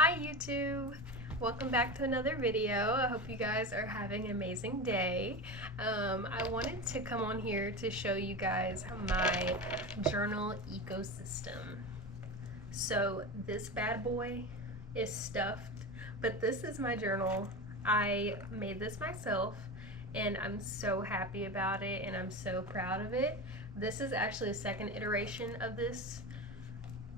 Hi YouTube! Welcome back to another video. I hope you guys are having an amazing day. I wanted to come on here to show you guys my journal ecosystem. So this bad boy is stuffed, but this is my journal. I made this myself and I'm so happy about it and I'm so proud of it. This is actually a second iteration of this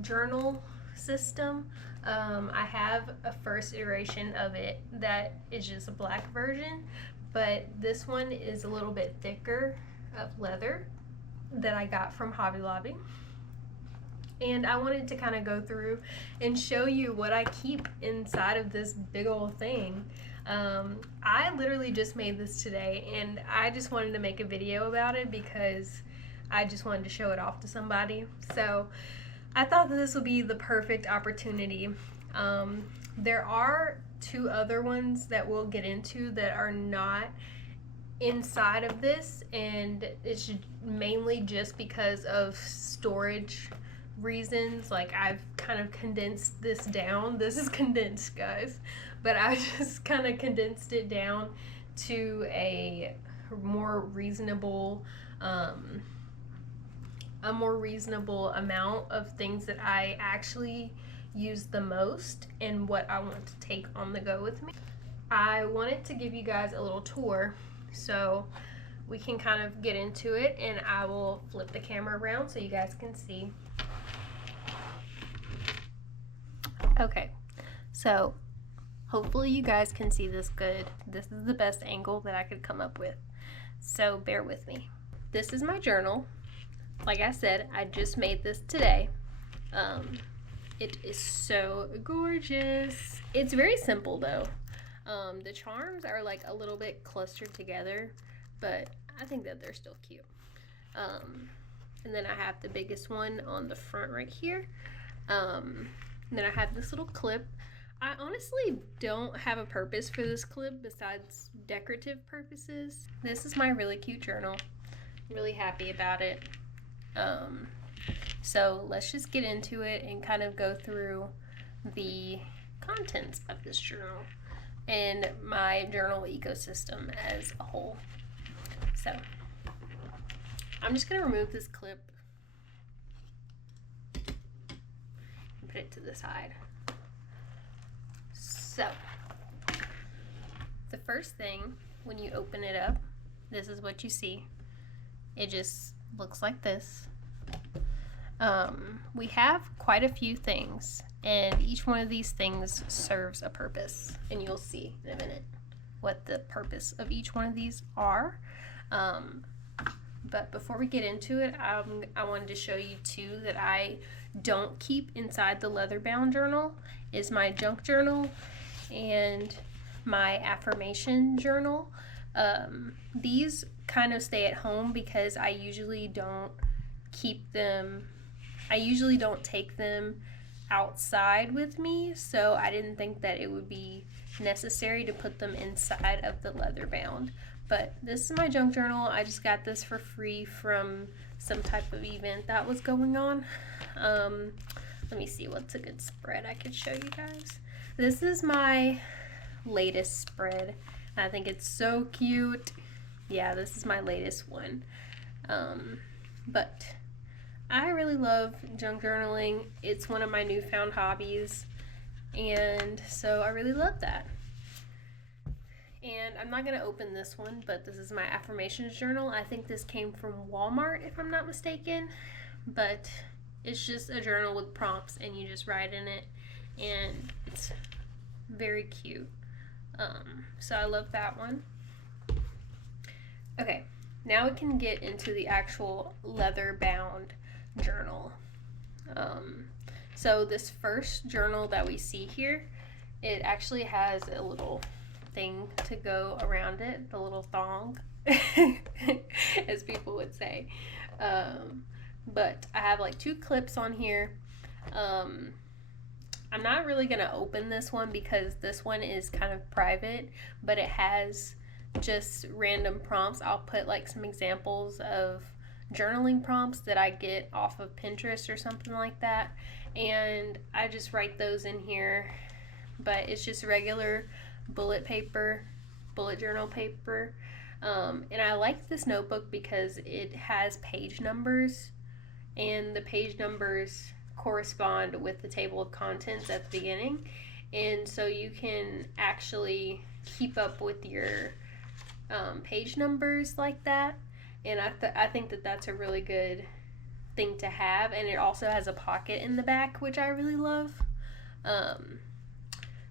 journal system. I have a first iteration of it that is just a black version, but this one is a little bit thicker of leather that I got from Hobby Lobby. And I wanted to kind of go through and show you what I keep inside of this big old thing. I literally just made this today and I just wanted to make a video about it because I just wanted to show it off to somebody. So I thought that this would be the perfect opportunity. There are two other ones that we'll get into that are not inside of this, and it's mainly just because of storage reasons. Like, I've kind of condensed this down. This is condensed, guys, but I just kind of condensed it down to a more reasonable amount of things that I actually use the most and what I want to take on the go with me. I wanted to give you guys a little tour so we can kind of get into it, and I will flip the camera around so you guys can see. Okay, so hopefully you guys can see this good. This is the best angle that I could come up with, so bear with me. This is my journal. Like I said, I just made this today. It is so gorgeous. It's very simple though. The charms are like a little bit clustered together, but I think that they're still cute. And then I have the biggest one on the front right here. And then I have this little clip. I honestly don't have a purpose for this clip besides decorative purposes. This is my really cute journal. I'm really happy about it. So let's just get into it and kind of go through the contents of this journal and my journal ecosystem as a whole. So I'm just going to remove this clip and put it to the side. So the first thing, when you open it up, this is what you see. It just looks like this. We have quite a few things, and each one of these things serves a purpose, and you'll see in a minute what the purpose of each one of these are. But before we get into it, I wanted to show you two that I don't keep inside the leather bound journal. Is my junk journal and my affirmation journal. These kind of stay at home because I usually don't keep them, I usually don't take them outside with me, so I didn't think that it would be necessary to put them inside of the leather bound. But this is my junk journal. I just got this for free from some type of event that was going on. Let me see what's a good spread I could show you guys. This is my latest spread. I think it's so cute. Yeah, this is my latest one. But I really love junk journaling. It's one of my newfound hobbies, and so I really love that. And I'm not going to open this one, but this is my affirmations journal. I think this came from Walmart, if I'm not mistaken, but it's just a journal with prompts and you just write in it, and it's very cute. So I love that one. Okay, now we can get into the actual leather bound journal. So this first journal that we see here, it actually has a little thing to go around it, the little thong, as people would say. But I have like two clips on here. I'm not really gonna open this one because this one is kind of private, but it has just random prompts. I'll put like some examples of journaling prompts that I get off of Pinterest or something like that, and I just write those in here but it's just regular bullet journal paper. And I like this notebook because it has page numbers, and the page numbers correspond with the table of contents at the beginning, and so you can actually keep up with your page numbers like that. And I think that that's a really good thing to have, and it also has a pocket in the back, which I really love.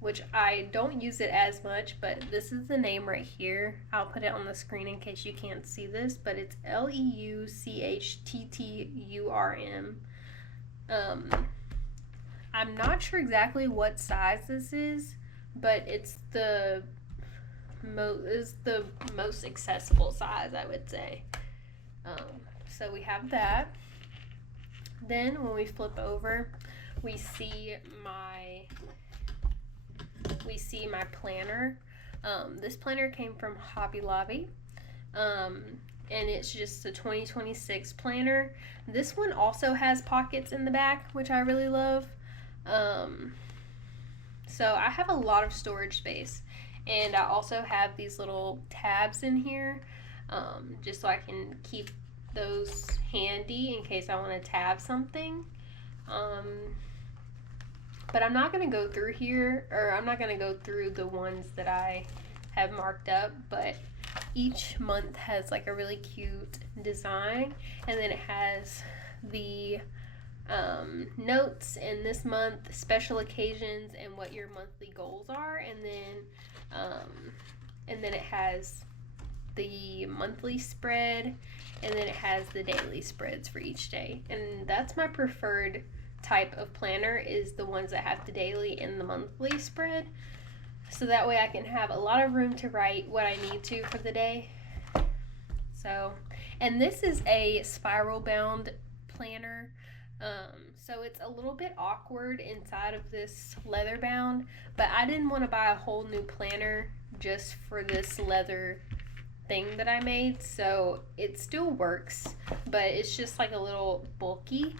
Which I don't use it as much, but this is the name right here. I'll put it on the screen in case you can't see this, but it's LEUCHTTURM. I'm not sure exactly what size this is, but it's the most accessible size, I would say. So we have that. Then when we flip over, we see my planner. This planner came from Hobby Lobby, and it's just a 2026 planner. This one also has pockets in the back, which I really love. So I have a lot of storage space, and I also have these little tabs in here, just so I can keep those handy in case I want to tab something. But I'm not going to go through here, or I'm not going to go through the ones that I have marked up, but each month has like a really cute design, and then it has the notes, and this month, special occasions, and what your monthly goals are, and then it has the monthly spread, and then it has the daily spreads for each day. And that's my preferred type of planner, is the ones that have the daily and the monthly spread, so that way I can have a lot of room to write what I need to for the day. So, and this is a spiral bound planner, so it's a little bit awkward inside of this leather bound, but I didn't want to buy a whole new planner just for this leather thing that I made, so it still works, but it's just like a little bulky,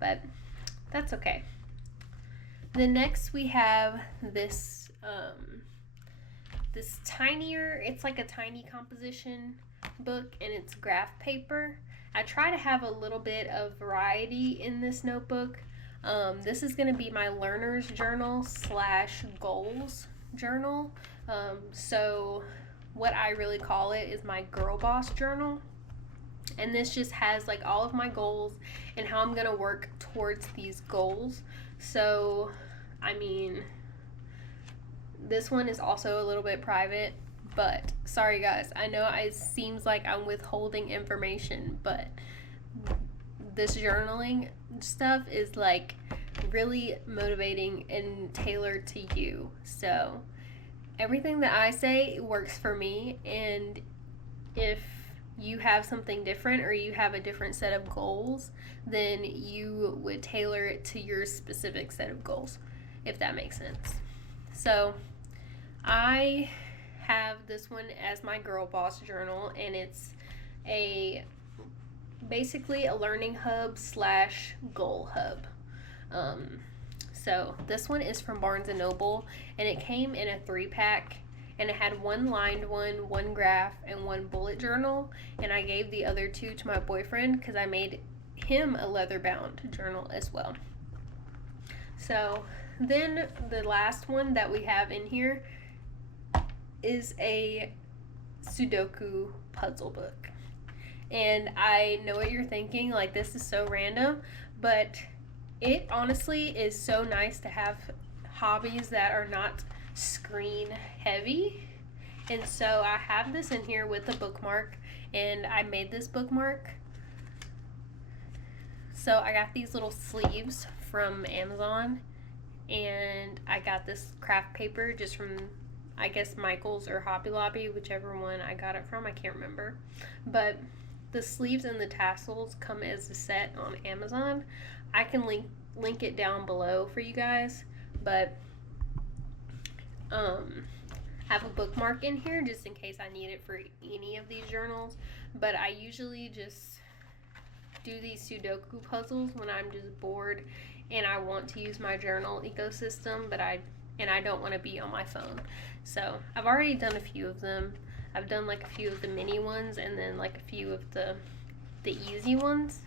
but that's okay. Then next we have this this tinier, it's like a tiny composition book, and it's graph paper. I try to have a little bit of variety in this notebook. This is going to be my learner's journal / goals journal. So what I really call it is my Girlboss Journal. And this just has like all of my goals and how I'm going to work towards these goals. So, I mean, this one is also a little bit private, but sorry guys, I know it seems like I'm withholding information, but this journaling stuff is like really motivating and tailored to you. So everything that I say works for me, and if you have something different or you have a different set of goals, then you would tailor it to your specific set of goals, if that makes sense. So I have this one as my Girlboss Journal, and it's basically a learning hub / goal hub. So this one is from Barnes & Noble, and it came in a 3-pack, and it had one lined one graph, and one bullet journal, and I gave the other 2 to my boyfriend because I made him a leather-bound journal as well. So then the last one that we have in here is a Sudoku puzzle book. And I know what you're thinking, like, this is so random, but it honestly is so nice to have hobbies that are not screen heavy. And so I have this in here with a bookmark, and I made this bookmark. So I got these little sleeves from Amazon, and I got this craft paper just from, I guess, Michael's or Hobby Lobby, whichever one I got it from, I can't remember. But the sleeves and the tassels come as a set on Amazon. I can link it down below for you guys, but I have a bookmark in here just in case I need it for any of these journals. But I usually just do these Sudoku puzzles when I'm just bored and I want to use my journal ecosystem, but I and I don't want to be on my phone. So I've already done a few of them. I've done like a few of the mini ones and then like a few of the easy ones.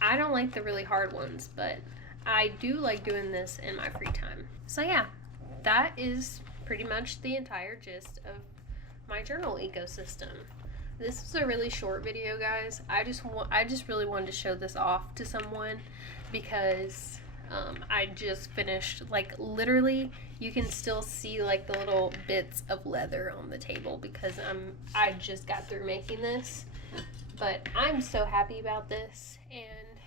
I don't like the really hard ones, but I do like doing this in my free time. So yeah, that is pretty much the entire gist of my journal ecosystem. This is a really short video, guys. I just really wanted to show this off to someone because I just finished, like, literally you can still see like the little bits of leather on the table because I just got through making this. But I'm so happy about this, and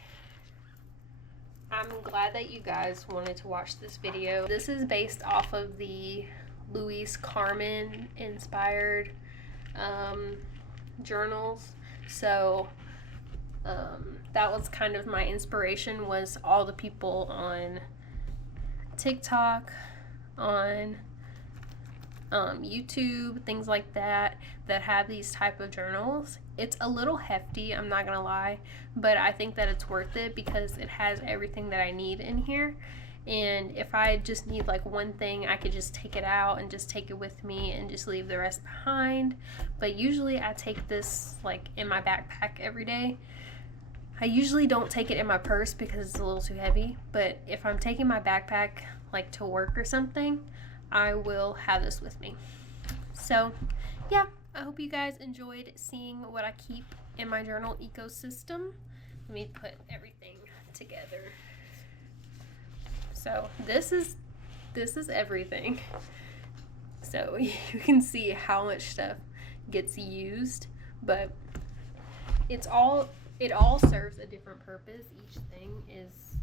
I'm glad that you guys wanted to watch this video. This is based off of the Louise Carmen inspired journals. So that was kind of my inspiration, was all the people on TikTok, on YouTube, things like that have these type of journals. It's a little hefty, I'm not gonna lie, but I think that it's worth it because it has everything that I need in here. And if I just need like one thing, I could just take it out and just take it with me and just leave the rest behind. But usually I take this like in my backpack every day. I usually don't take it in my purse because it's a little too heavy, but if I'm taking my backpack like to work or something, I will have this with me. So yeah, I hope you guys enjoyed seeing what I keep in my journal ecosystem. Let me put everything together. So this is everything. So you can see how much stuff gets used, but it all serves a different purpose. Each thing is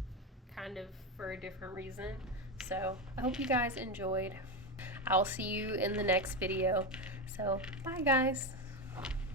kind of for a different reason. So I hope you guys enjoyed. I'll see you in the next video. So bye, guys.